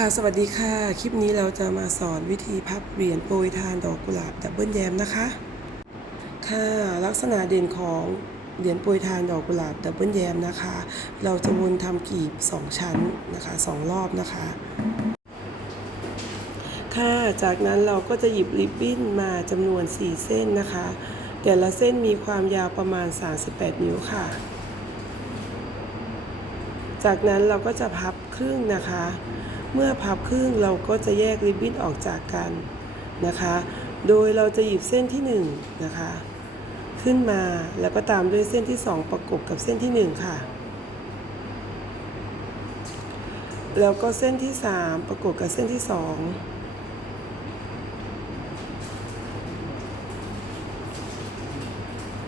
ค่ะสวัสดีค่ะ คลิปนี้เราจะมาสอนวิธีพับเหรียญโปรยทานดอกกุหลาบดับเบิลแยมนะคะ ค่ะลักษณะเด่นของเหรียญโปรยทานดอกกุหลาบดับเบิลแยมนะคะ เราจะวนทำกีบ 2 ชั้นนะคะสองรอบนะคะ ค่ะจากนั้นเราก็จะหยิบริบบิ้นมาจำนวน 4 เส้นนะคะ แต่ละเส้นมีความยาวประมาณ 38 นิ้วค่ะ จากนั้นเราก็จะพับครึ่งนะคะ เมื่อพับครึ่งเราก็จะแยกริบบิ้นออกจากกันนะคะ โดยเราจะหยิบเส้นที่1นะคะ ขึ้นมาแล้วก็ตามด้วยเส้นที่ 2 ประกบกับเส้นที่ 1 ค่ะ แล้วก็เส้นที่ 3 ประกบกับเส้นที่ 2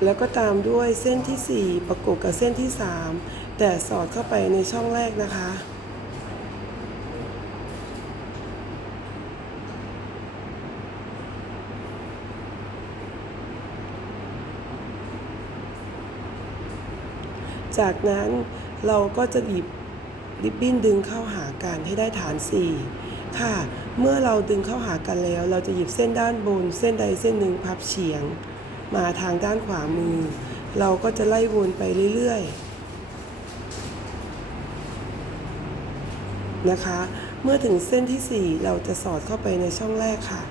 แล้วก็ตามด้วยเส้นที่ 4 ประกบกับเส้นที่ 3 แต่สอดเข้าไปในช่องแรกนะคะ จากนั้นเราก็จะหยิบริบบิ้นดึงเข้าหากันให้ได้ฐาน 4 ค่ะ เมื่อเราดึงเข้าหากันแล้ว เราจะหยิบเส้นด้านบน เส้นใดเส้นหนึ่งพับเฉียง มาทางด้านขวามือ เราก็จะไล่วนไปเรื่อยๆ นะคะ เมื่อถึงเส้นที่ 4 เราจะสอดเข้าไปในช่องแรกค่ะ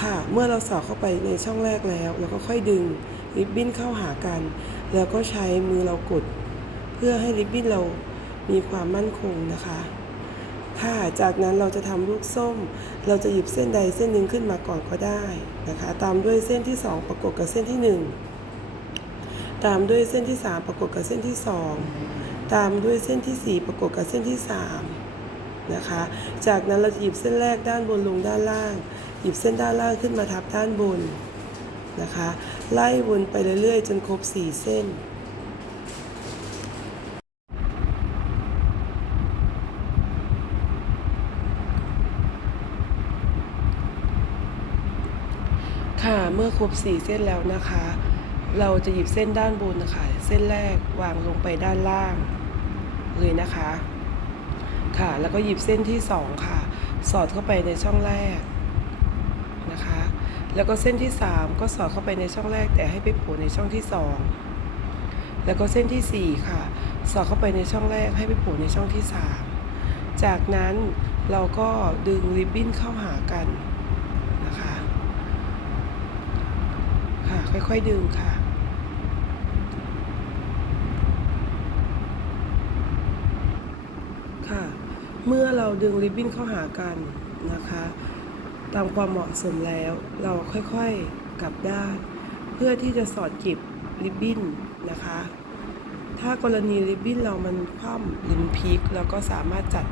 ค่ะ เมื่อเราสอดเข้าไปในช่องแรกแล้ว เราก็ค่อยดึงริบบิ้นเข้าหากัน แล้วก็ใช้มือเรากด เพื่อให้ริบบิ้นเรามีความมั่นคงนะคะค่ะจากนั้นเราจะทำลูกส้ม เราจะหยิบเส้นใดเส้นหนึ่งขึ้นมาก่อนก็ได้นะคะ ตามด้วยเส้นที่ 2 ประกบกับเส้นที่ 1 ตามด้วยเส้นที่ 3 ประกบกับเส้นที่ 2 ตามด้วยเส้นที่ 4 ประกบกับเส้นที่ 3 นะคะ จากนั้นเราจะหยิบเส้นแรกด้านบนลงด้านล่าง หยิบเส้นด้านล่างขึ้นมาทับด้านบนนะคะ ไล่วนไปเรื่อยๆ จนครบ 4 เส้นค่ะเมื่อครบ 4 เส้นแล้วนะคะ เราจะหยิบเส้นด้านบนนะคะ เส้นแรกวางลงไปด้านล่างเลยนะคะ ค่ะ แล้วก็หยิบเส้นที่2ค่ะ สอดเข้าไปในช่องแรกนะคะ แล้วก็เส้นที่3ก็สอดเข้าไปในช่องแรก แต่ให้ไปโผล่ในช่องที่2แล้วก็เส้นที่สี่ค่ะ สอดเข้าไปในช่องแรก ให้ไปโผล่ในช่องที่3จากนั้นเราก็ดึงริบบิ้นเข้าหากันนะคะ ค่ะ ค่อยๆดึงค่ะ เมื่อเราดึงริบบิ้นเข้าหากันนะคะ ตามความเหมาะสมแล้วเราค่อยๆกลับด้าน เพื่อที่จะสอดเก็บริบบิ้นนะคะ ถ้ากรณีริบบิ้นเรามันคว่ำหรือมันพลิกเราก็สามารถจัด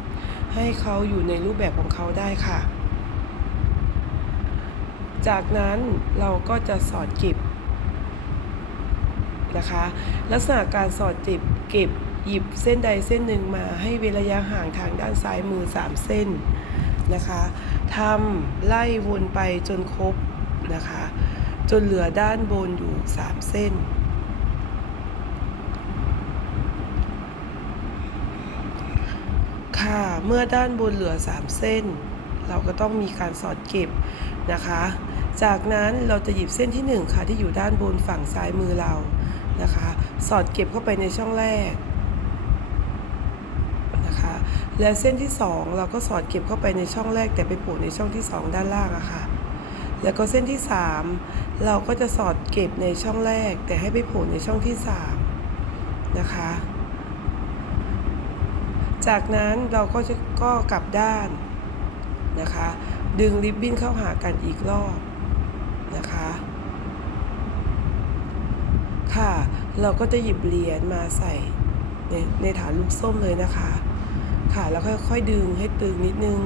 ให้เขาอยู่ในรูปแบบของเขาได้ค่ะ จากนั้นเราก็จะสอดเก็บนะคะ ลักษณะการสอดเก็บเก็บ หยิบเส้นใดเส้นหนึ่งมาให้เว้นระยะห่างทางด้านซ้ายมือ 3 เส้นนะคะทำไล่วนไปจนครบนะคะ จนเหลือด้านบนอยู่ 3 เส้นค่ะเมื่อด้านบนเหลือ 3 เส้น เราก็ต้องมีการสอดเก็บนะคะ จากนั้นเราจะหยิบเส้นที่ 1 ค่ะที่อยู่ด้านบนฝั่งซ้ายมือเรานะคะ สอดเก็บเข้าไปในช่องแรก และเส้นที่ 2 เราก็สอดเก็บเข้าไปในช่องแรกแต่ไปโผล่ในช่องที่ 2 ด้านล่างอะค่ะ แล้วก็เส้นที่ 3 เราก็จะสอดเก็บในช่องแรก แต่ให้ไปโผล่ในช่องที่ 3 นะคะ จากนั้นเราก็จะก็กลับด้านนะคะ ดึงริบบิ้นเข้าหากันอีกรอบนะคะ ค่ะ เราก็จะหยิบเหรียญมาใส่ในในฐานลูกส้มเลยนะคะ ค่ะ แล้วค่อยๆดึงให้ตึงนิดนึง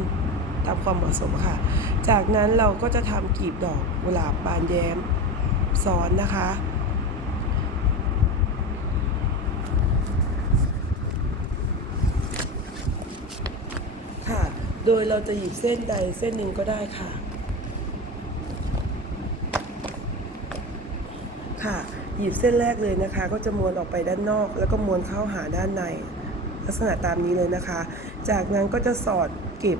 ตามความเหมาะสมค่ะ จากนั้นเราก็จะทำกลีบดอกกุหลาบบานแย้มซ้อนนะคะค่ะ โดยเราจะหยิบเส้นใดเส้นหนึ่งก็ได้ค่ะ ค่ะ หยิบเส้นแรกเลยนะคะ ก็จะม้วนออกไปด้านนอก แล้วก็ม้วนเข้าหาด้านใน ลักษณะตามนี้เลยนะคะ จากนั้นก็จะสอดเก็บ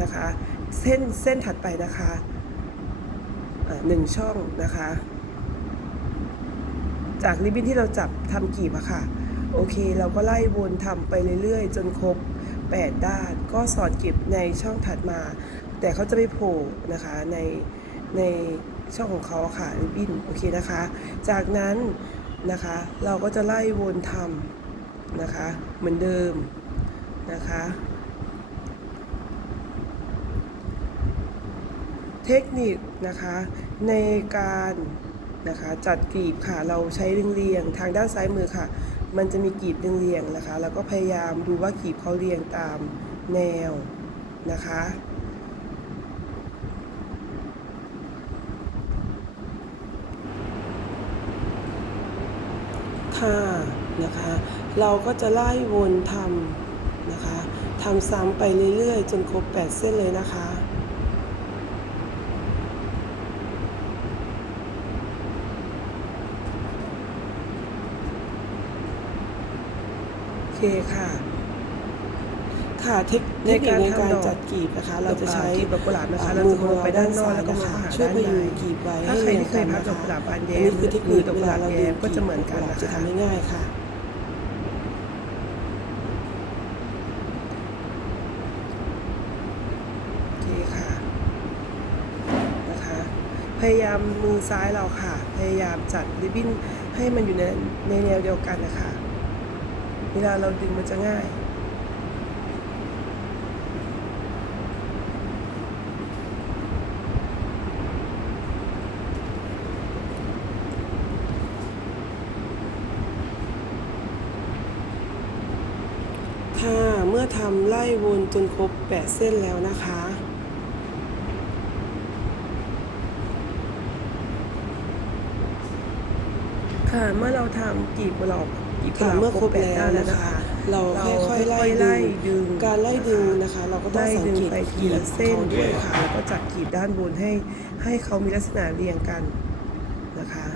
นะคะ เส้นเส้นถัดไปนะคะหนึ่งช่องนะคะ จากริบบิ้นที่เราจับทำกีบอะค่ะ โอเค เราก็ไล่วนทำไปเรื่อยๆ จนครบ 8 ด้าน ก็สอดเก็บในช่องถัดมา แต่เขาจะไม่โผล่นะคะในในช่องของเขาค่ะริบบิ้นโอเคนะคะ จากนั้นนะคะเราก็จะไล่วนทำ นะคะ เหมือนเดิมนะคะ เทคนิคนะคะในการนะคะจัดกลีบค่ะเราใช้เรียงๆทางด้านซ้ายมือค่ะ มันจะมีกลีบเรียงๆนะคะ แล้วก็พยายามดูว่ากลีบเขาเรียงตามแนวนะคะค่ะ นะคะ เราก็จะไล่วนทำนะคะทำซ้ำไปเรื่อยๆ จนครบ 8 เส้นเลยนะคะโอเคค่ะ ค่ะเทคนิคในการจัดกลีบนะคะ เราจะใช้กลีบดอกกุหลาบนะคะอ่เราจะมือลงไปด้านนอกแล้วก็นะคะมาหาช่วยพด้านในยุงกลีบไว้ถ้าให้ใครเรียงที่เคยกันพับนะดอกคะกุหลาบบานแยอันมนี้คือเทคหรืนิอคดอกเวกุหลาลาบเราแยดูมก็จะเหมือนกันกลีบนะจะคะทำได้ง่ายค่ะ โอเคค่ะนะคะ พ ยายามมือซ้ายเราค่ะ พยายามจัดริบบิ้นให้มันอยู่ในในแนวเดียวกันนะคะ เวลาเราดึงมันจะง่ายค่ะ เมื่อทำไล่วนจนครบ 8 เส้นแล้วนะคะ ค่ะ เมื่อเราทำกลีบกุหลาบกลีบกุหค่ะลาบเมื่อครบแปดแล้วด้านนะคะเราเราค่อยๆไล่ไล่ดึดึงงการไล่ดึงนะคะเราก็ต้องไล่สังดึงเกตไปกทีลีบละของเส้นเขาด้ด้ววยยค่ะค่ะ แล้วก็จัดกลีบด้านบนให้ให้เขามีลักษณะเรียงกันนะคะ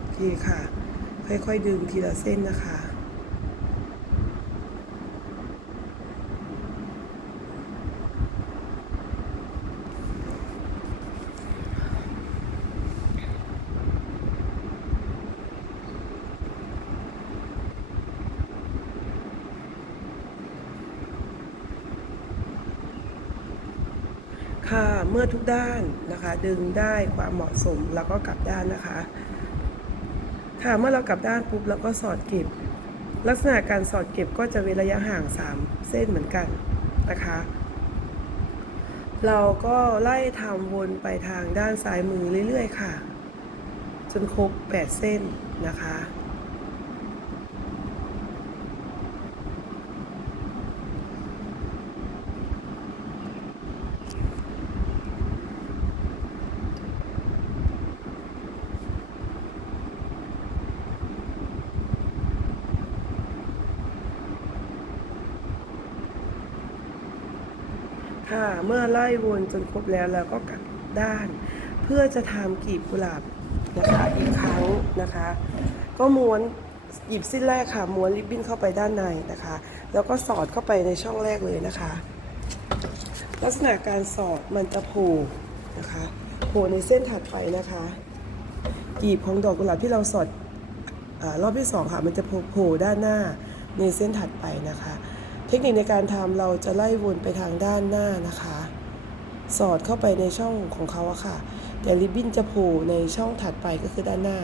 โอเคค่ะ ค่อยๆดึงทีละเส้นนะคะ ค่ะเมื่อทุกด้านนะคะ ดึงได้ความเหมาะสมแล้วก็กลับด้านนะคะ ค่ะเมื่อเรากลับด้านปุ๊บเราก็สอดเก็บ ลักษณะการสอดเก็บก็จะเว้นระยะห่าง 3 เส้นเหมือนกันนะคะ เราก็ไล่ทำวนไปทางด้านซ้ายมือเรื่อยๆ ค่ะ จนครบ 8 เส้นนะคะ ค่ะ เมื่อไล่วนจนครบแล้วเราก็กลับด้าน เพื่อจะทำกลีบกุหลาบนะคะอีกครั้งนะคะ ก็ม้วนหยิบสิ้นแรกค่ะ ม้วนริบบิ้นเข้าไปด้านในนะคะ แล้วก็สอดเข้าไปในช่องแรกเลยนะคะ ลักษณะการสอดมันจะโผล่นะคะโผล่ในเส้นถัดไปนะคะกลีบของดอกกุหลาบที่เราสอดอรอบที่สองค่ะ มันจะโผล่ด้านหน้าในเส้นถัดไปนะคะ เทคนิคในการทำเราจะไล่วนไปทางด้านหน้านะคะ สอดเข้าไปในช่องของเขาอะค่ะ แต่ริบบิ้นจะโผล่ในช่องถัดไปก็คือด้านหน้า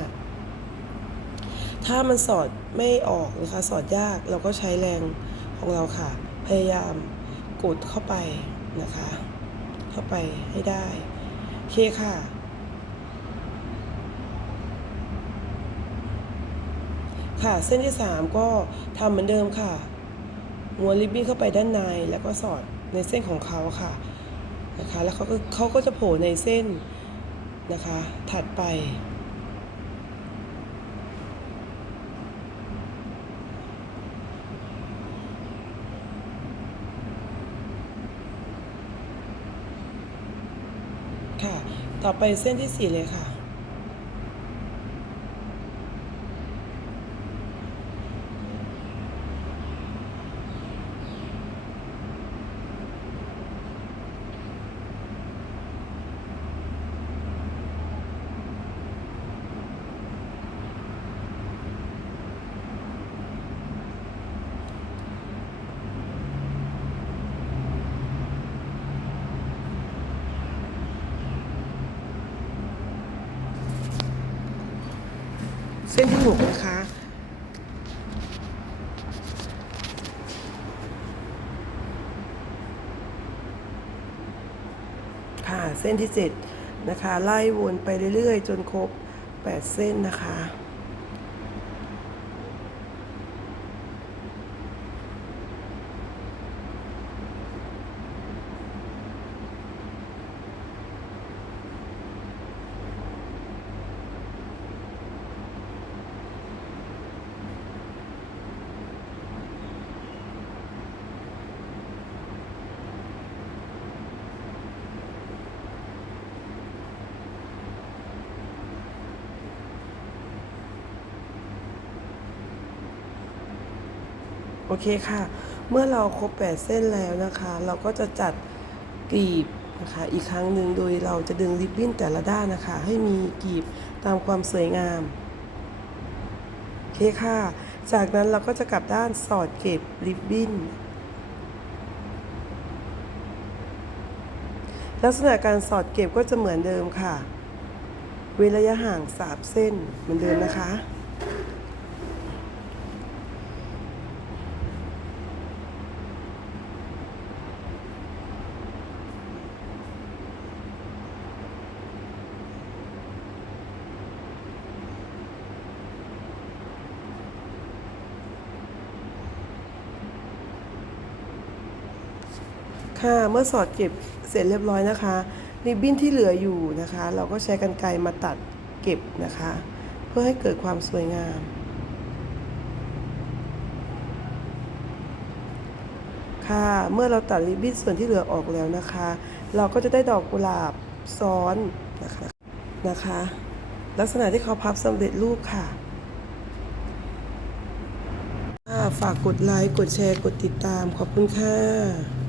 ถ้ามันสอดไม่ออกนะคะสอดยากเราก็ใช้แรงของเราค่ะ พยายามกดเข้าไปนะคะ เข้าไปให้ได้โอเคค่ะค่ะเส้นที่ 3 ก็ทำเหมือนเดิมค่ะ ม้วนริบบิ้นเข้าไปด้านในแล้วก็สอดในเส้นของเขาค่ะนะคะแล้วเขาก็เขาก็จะโผล่ในเส้นนะคะถัดไป ค่ะ ต่อไปเส้นที่ 4 เลยค่ะ เส้นที่หกนะคะ ค่ะเส้นที่เจ็ดนะคะ ไล่วนไปเรื่อยๆ จนครบแปดเส้นนะคะ โอเคค่ะ เมื่อเราครบ8เส้นแล้วนะคะ เราก็จะจัดกลีบนะคะอีกครั้งหนึ่งโดยเราจะดึงริบบิ้นแต่ละด้านนะคะ ให้มีกลีบตามความสวยงามโอเคค่ะ จากนั้นเราก็จะกลับด้านสอดเก็บริบบิ้นลักษณะการสอดเก็บก็จะเหมือนเดิมค่ะ เว้นระยะห่าง3เส้นเหมือนเดิมนะคะ ค่ะ เมื่อสอดเก็บเสร็จเรียบร้อยนะคะ ริบบิ้นที่เหลืออยู่นะคะ เราก็ใช้กรรไกรมาตัดเก็บนะคะ เพื่อให้เกิดความสวยงามค่ะเมื่อเราตัดริบบิ้นส่วนที่เหลือออกแล้วนะคะ เราก็จะได้ดอกกุหลาบซ้อนนะคะนะคะ ลักษณะที่เขาพับสำเร็จรูปค่ะค่ะฝากกดไลค์ กดแชร์ กดติดตาม ขอบคุณค่ะ